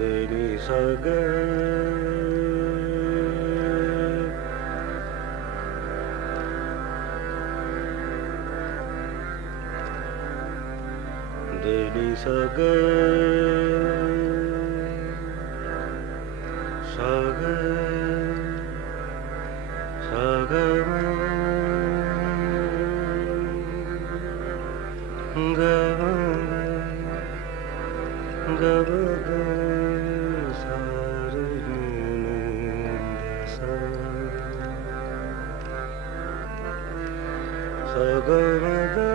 रे सा ग रे सा ग सा ग सा ग ग ग ग सा रे सा सा ग ग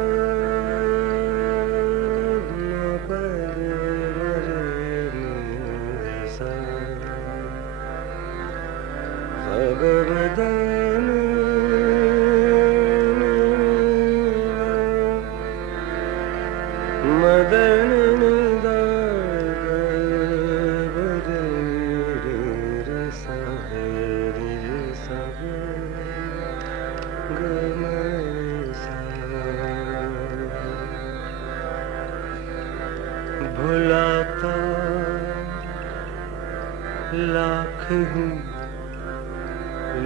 Sagardan madan da sa भुलाता lakh हूँ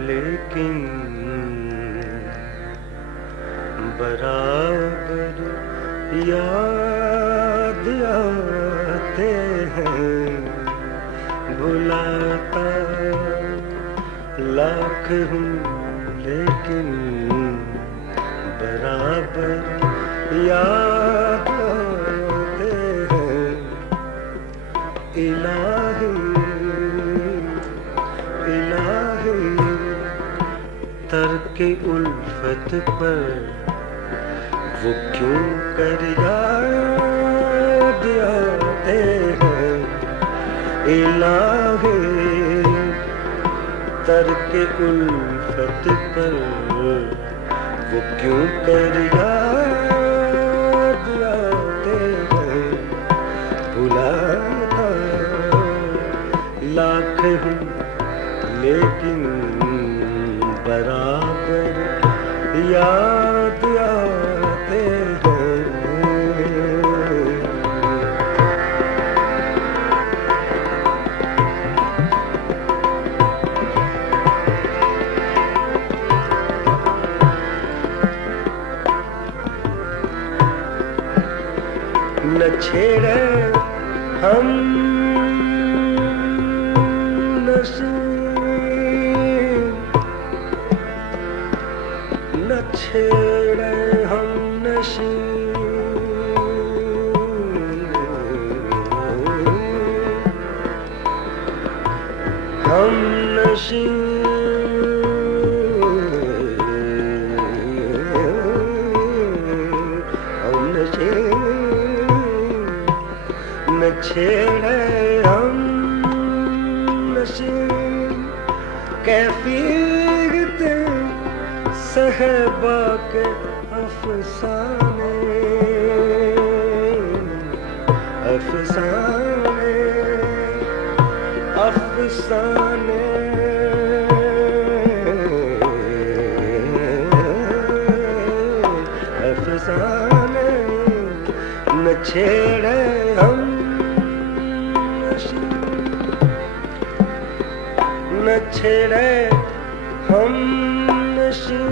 लेकिन बराबर याद आते हैं। भुलाता लाख हूँ लेकिन बराबर याद आते हैं। इलाही इलाही तरके उल्फत पर वो क्यों कर याद आते हैं। इलाही तरके उल्फत पर वो क्यों कर याद आते हैं। भुलाता लाख हूँ लेकिन बराबर याद आते हैं। न छेड़े हम न छेड़े हम नशी हम नशी हम नशी न छेड़े हम नशी कैफियत सहबा के अफसाने अफसाने अफसाने अफसाने न छेड़े हम न छेड़े हम नशी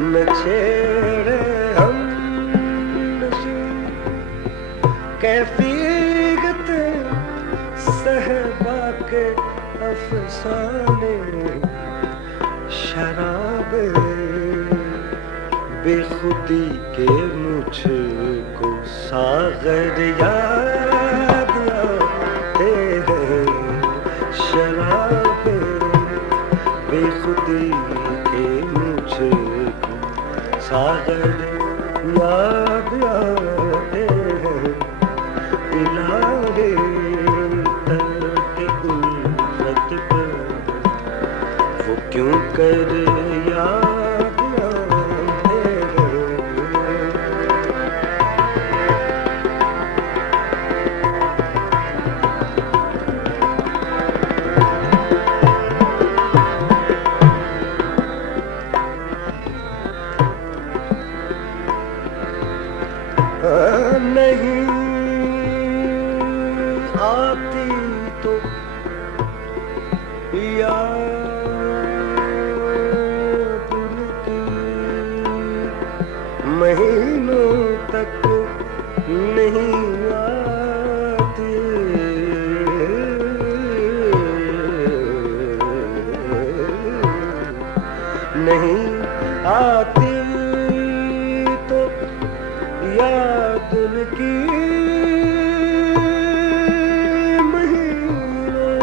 न छेड़े हम नशी कैफियत सहबा के अफसाने शराब बेखुदी के मुझको सागर याद आते हैं। शराब बेखुदी के मुझको सागर याद आते हैं। इलाही तरके उल्फत पर वो क्यों कर याद आती तो याद उनकी महीनों तक नहीं आती, नहीं आती तो याद उनकी महीनों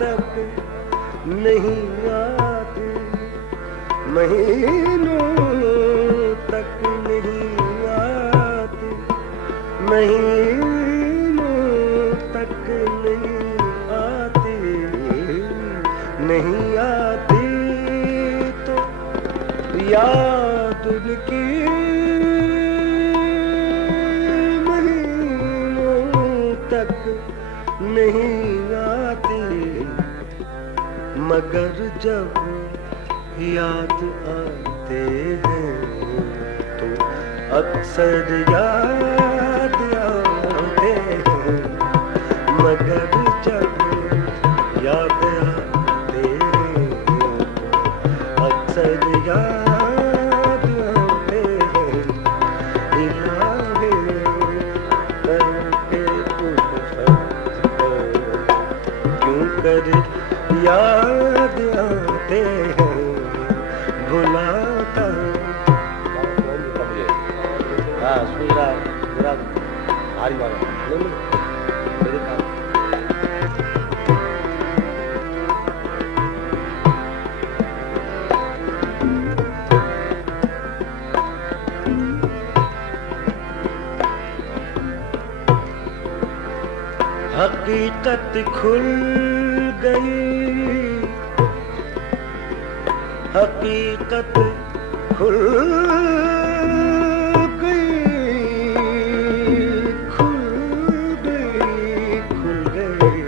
तक नहीं आती, महीनों तक नहीं आती, महीनों तक नहीं आती, नहीं आती तो याद उनकी महीनों तक नहीं आती, मगर जब याद आते हैं तो अक्सर याद आते हैं, मगर जब याद आते हैं अक्सर याद आते हैं, इलाहे करके क्यों कर याद आते हैं भुलाता। हाँ सुन रहा मेरा भारी मारा मेरे काम। हकीकत खुल गई, हकीकत खुल गई, खुल गई, खुल गई,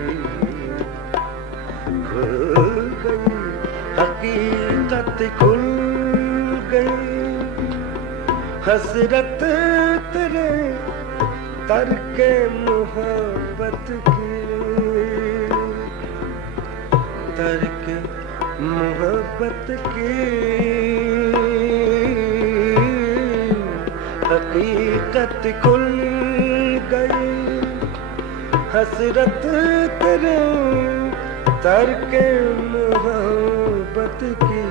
खुल गई, हकीकत खुल गई, हसरत तेरे तरके मोहब्बत की, तरके मोहब्बत की, हकीकत खुल गई, हसरत तेरे तरके मोहब्बत की,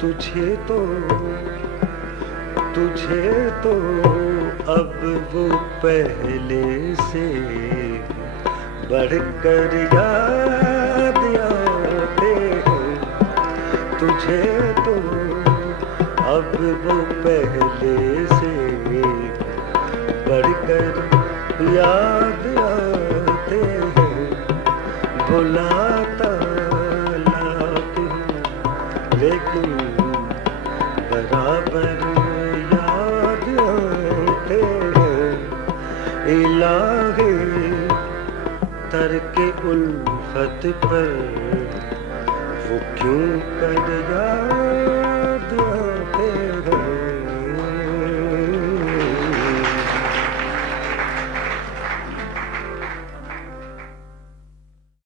तुझे तो अब वो पहले से बढ़कर याद आते हैं, तुझे तो अब वो पहले से बढ़कर याद आते हैं, भुलाता लाती हूँ लेकिन बराबर याद आते हैं, इलाहे तरके उल्फत पर वो क्यों कर याद